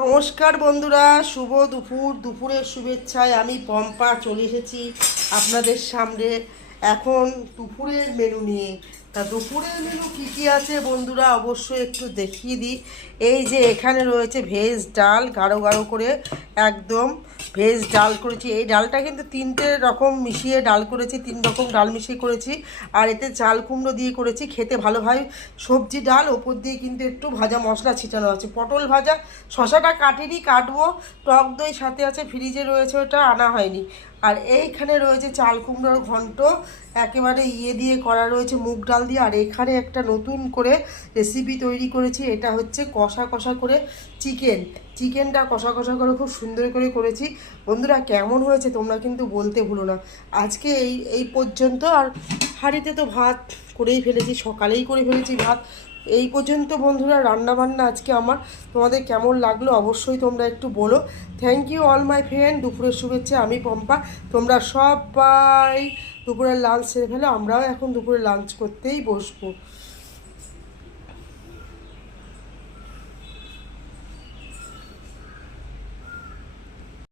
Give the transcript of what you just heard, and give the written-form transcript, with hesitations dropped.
নমস্কার বন্ধুরা, শুভ দুপুরের শুভেচ্ছায় আমি পম্পা চলে এসেছি আপনাদের সামনে এখন দুপুরের মেনু নিয়ে। তা দুপুরের মেনু কী কী আছে বন্ধুরা অবশ্যই একটু দেখিয়ে দিই। এই যে এখানে রয়েছে ভেজ ডাল, গাঢ় গাঢ় করে একদম ভেজ ডাল করেছি। এই ডালটা কিন্তু তিনটে রকম মিশিয়ে ডাল করেছি, 3 রকম ডাল মিশিয়ে করেছি। আর এতে চাল কুমড়ো দিয়ে করেছি, খেতে ভালো হয়। সবজি ডাল, ওপর দিয়ে কিন্তু একটু ভাজা মশলা ছিটানো আছে। পটল ভাজা, শশাটা কাটিনি, কাটবো। টক দই সাথে আছে, ফ্রিজে রয়েছে, ওটা আনা হয়নি। আর এইখানে রয়েছে চাল কুমড়োর ঘন্ট, একেবারে দিয়ে করা রয়েছে, মুগ ডাল দিয়ে। আর এখানে একটা নতুন করে রেসিপি তৈরি করেছি, এটা হচ্ছে কষা কষা করে চিকেনটা কষা কষা করে খুব সুন্দর করে করেছি। বন্ধুরা কেমন হয়েছে তোমরা কিন্তু বলতে ভুলো না। আজকে এই পর্যন্ত। আর হাঁড়িতে তো ভাত করেই ফেলেছি, সকালেই করে ফেলেছি ভাত। এই পর্যন্ত বন্ধুরা রান্নাবান্না আজকে আমার। তোমাদের কেমন লাগলো অবশ্যই তোমরা একটু বলো। Thank you all my friend. দুপুরের শুভেচ্ছা, আমি পম্পা। তোমরা সবাই দুপুরের লাঞ্চ সেরে ফেলো, আমরাও এখন দুপুরে লাঞ্চ করতেই বসবো।